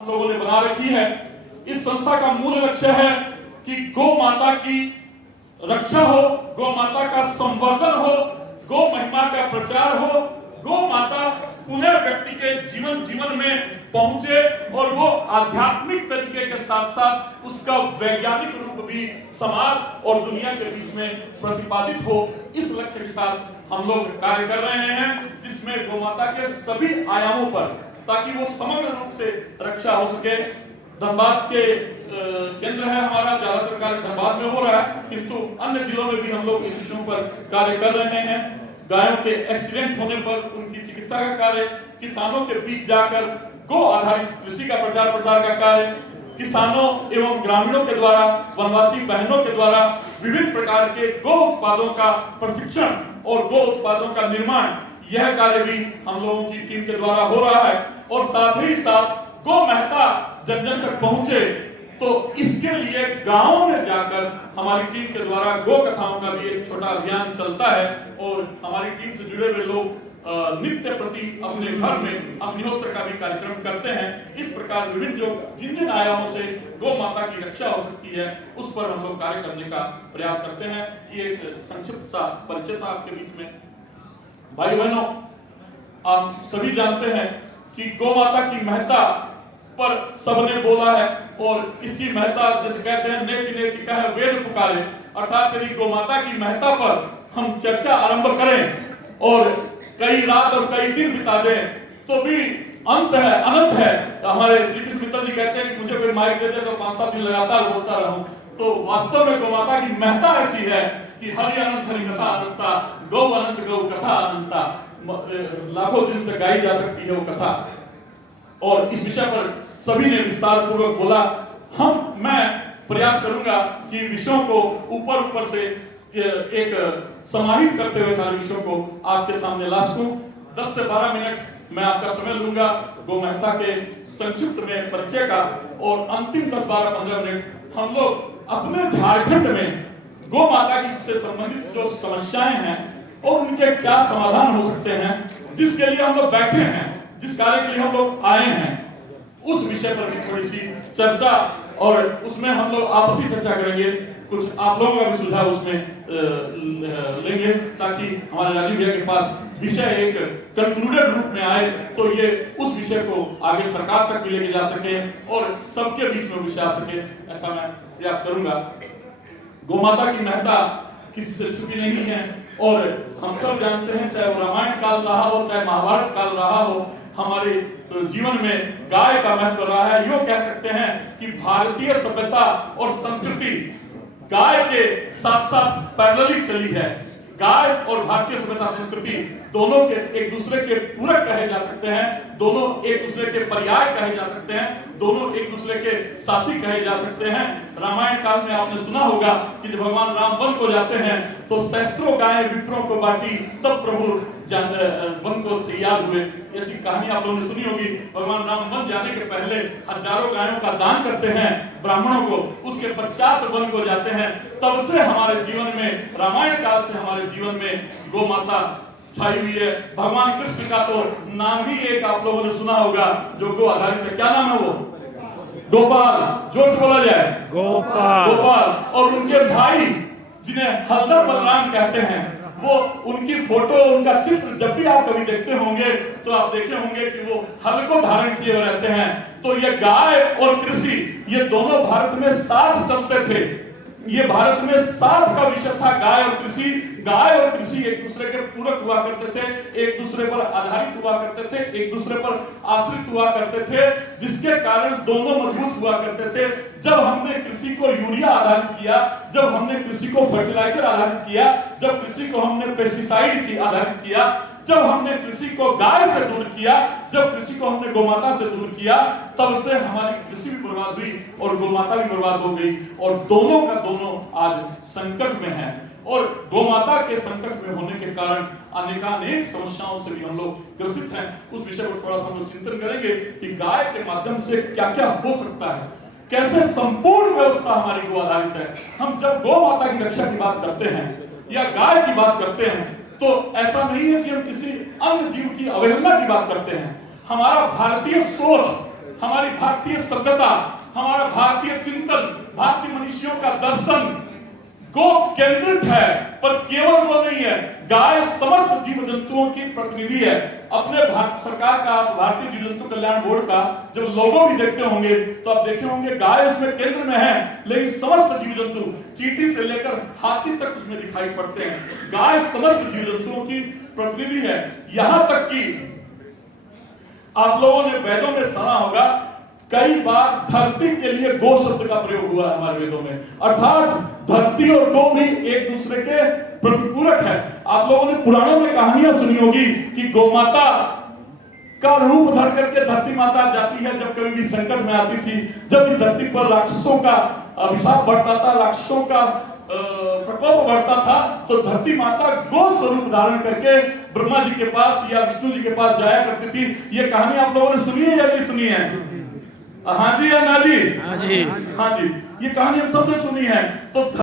हम लोगों ने बना रखी है। इस संस्था का मूल लक्ष्य है कि गौ माता की रक्षा हो, गौ माता का संवर्धन हो, गौ महिमा का प्रचार हो, गौ माता पुनः व्यक्ति के जीवन में पहुंचे और वो आध्यात्मिक तरीके के साथ साथ उसका वैज्ञानिक रूप भी समाज और दुनिया के बीच में प्रतिपादित हो। इस लक्ष्य के साथ हम लोग कार्य कर रहे हैं, जिसमें गौ माता के सभी आयामों पर, ताकि वो समग्र रूप से रक्षा हो सके। धनबाद के केंद्र है हमारा, ज्यादातर कार्य धनबाद में हो रहा है, किंतु अन्य जिलों में भी हम लोग इन विषयों पर कार्य कर रहे हैं। गायों के एक्सीडेंट होने पर उनकी चिकित्सा का कार्य, किसानों के बीच जाकर गौ आधारित कृषि का प्रचार प्रसार का कार्य, किसानों एवं ग्रामीणों के द्वारा, वनवासी बहनों के द्वारा विभिन्न प्रकार के गौ उत्पादों का प्रशिक्षण और गौ उत्पादों का निर्माण, यह कार्य भी हम लोगों की टीम के द्वारा हो रहा है। और साथ ही साथ गौ महता जन जन तक पहुंचे, तो इसके लिए गांवों में जाकर हमारी टीम के द्वारा गौ कथाओं का भी एक छोटा अभियान चलता है और हमारी टीम से जुड़े हुए लोग नित्य प्रति अपने घर में अग्निहोत्र का भी कार्यक्रम करते हैं। इस प्रकार विभिन्न जिन आयामों से गौ माता की रक्षा हो सकती है, उस पर हम लोग कार्य करने का प्रयास करते हैं। ये एक संक्षिप्त सा परिचय था आपके बीच में। भाई बहनों, आप सभी जानते हैं कि गौ माता की महत्ता पर सबने बोला है, और इसकी महत्ता जैसे कहते हैं नेति नेति कह वेद पुकारे, अर्थात यदि गौ माता की महत्ता पर हम चर्चा आरंभ करें और कई रात और कई दिन बिता दें तो भी अंत है, अनंत है। हमारे श्री कृष्ण मित्र जी कहते हैं कि मुझे कोई माइक दे दे तो 5-7 दिन लगातार बोलता रहूं। तो वास्तव में गौ माता की महत्ता ऐसी है कि हरि अनंत हरि कथा अनंता, गौ अनंत गौ कथा अनंता, लाखों दिन तक गाई जा सकती है वो कथा। और इस विषय पर सभी ने विस्तार पूर्वक बोला। मैं प्रयास करूंगा कि विषयों को ऊपर से एक समाहित करते हुए सारे विषयों को आपके सामने ला सकूं। 10 से 12 मिनट मैं आपका समय लूंगा गौ महता के संक्षिप्त में परिचय का, और अंतिम 10, 12, 15 मिनट हम लोग अपने झारखंड में गौ माता की से संबंधित जो समस्याएं हैं और उनके क्या समाधान हो सकते हैं, जिसके लिए हम लोग बैठे हैं, जिस कार्य के लिए हम लोग आए हैं, उस विषय पर भी थोड़ी सी चर्चा, और उसमें हम लोग आपसी चर्चा करेंगे। कुछ आप लोगों का भी सुझाव उसमें लेंगे, ताकि हमारे राजीव भैया के पास विषय एक कंक्लूडेड रूप में आए, तो ये उस विषय को आगे सरकार तक भी लेके जा सके और सबके बीच में विषय आ सके, ऐसा मैं प्रयास करूंगा। गौ माता की महत्ता किसी से छुपी नहीं है, और हम सब जानते हैं, चाहे वो रामायण काल रहा हो, चाहे महाभारत काल रहा हो, हमारे जीवन में गाय का महत्व रहा है। यूं कह सकते हैं कि भारतीय सभ्यता और संस्कृति गाय के साथ साथ पैरेलली चली है। गाय और भारतीय सभ्यता संस्कृति दोनों के एक दूसरे के पूरक कहे जा सकते हैं, दोनों एक दूसरे के पर्याय कहे जा सकते हैं, दोनों एक दूसरे के साथी कहे जा सकते हैं। रामायण काल में आपने सुना होगा कि जब भगवान राम वन को जाते हैं तो सहस्त्रों गायें विप्रों को बांटी, तब प्रभु वन को तैयार हुए। ऐसी कहानी आप लोगों ने सुनी होगी। भगवान राम वन जाने के पहले हजारों गायों का दान करते हैं ब्राह्मणों को, उसके पश्चात वन को जाते हैं। तब से हमारे जीवन में, रामायण काल से हमारे जीवन में गौ माता छाई हुई है। भगवान कृष्ण का तो नाम ही एक आप लोगों ने सुना होगा जो गौ आधारित है। क्या नाम है वो? गोपाल। जोर से बोला जाए, गोपाल। गोपाल। और उनके भाई जिन्हें हलधर बलराम कहते हैं, वो उनकी फोटो, उनका चित्र जब भी आप कभी देखते होंगे तो आप देखे होंगे कि वो हल को धारण किए हुए रहते हैं। तो ये गाय और कृषि, ये दोनों भारत में साथ चलते थे। ये भारत में साथ का विषय था, गाय और कृषि। गाय और कृषि एक दूसरे के पूरक हुआ करते थे, एक दूसरे पर आधारित हुआ करते थे, एक दूसरे पर आश्रित हुआ करते थे, जिसके कारण दोनों मजबूत हुआ करते थे। जब हमने कृषि को यूरिया आधारित किया, जब हमने कृषि को फर्टिलाइजर आधारित किया, जब कृषि को हमने पेस्टिसाइड आधारित किया, जब हमने कृषि को गाय से दूर किया, जब कृषि को हमने गोमाता से दूर किया, तब से हमारी कृषि भी बर्बाद हुई और गोमाता भी बर्बाद हो गई, और दोनों का दोनों आज संकट में है। और गोमाता के संकट में होने के कारण अनेकानेक समस्याओं से भी हम लोग ग्रसित हैं। उस विषय पर थोड़ा सा हम लोग चिंतन करेंगे कि गाय के माध्यम से क्या क्या हो सकता है, कैसे संपूर्ण व्यवस्था हमारी गो आधारित है। हम जब गौ माता की रक्षा की बात करते हैं या गाय की बात करते हैं, तो ऐसा नहीं है कि हम किसी अन्य जीव की अवहेलना की बात करते हैं। हमारा भारतीय सोच हमारी भारतीय सभ्यता, हमारा भारतीय चिंतन, भारतीय मनुष्यों का दर्शन गो केंद्रित है। पर केवल वो नहीं है, गाय समस्त जीव जंतुओं की प्रतिनिधि है। अपने भारत सरकार का, भारतीय जीव जंतु कल्याण बोर्ड का जब लोगो भी देखते होंगे तो आप देखे होंगे गाय उसमें केंद्र में है, लेकिन समस्त जीव जंतु चींटी से लेकर हाथी तक उसमें दिखाई पड़ते हैं। गाय समस्त जीव जंतुओं की प्रतिनिधि है। यहां तक कि आप लोगों ने वेदों में सुना होगा, कई बार धरती के लिए गो शब्द का प्रयोग हुआ है हमारे वेदों में, अर्थात धरती और गो भी एक दूसरे के प्रतिपूरक है। आप लोगों ने पुराणों में कहानियां सुनी होगी कि गौ माता का रूप धर करके धरती माता जाती है जब कभी भी संकट में आती थी, जब इस धरती पर राक्षसों का अभिशाप बढ़ता था, राक्षसों का प्रकोप बढ़ता था, तो धरती माता गो स्वरूप धारण करके ब्रह्मा जी के पास या विष्णु जी के पास जाया करती थी। ये कहानी आप लोगों ने सुनी है या नहीं सुनी है? हाँ जी या ना जी? हाँ जी। हाँ जी, ये कहानी हम सबने सुनी है। तो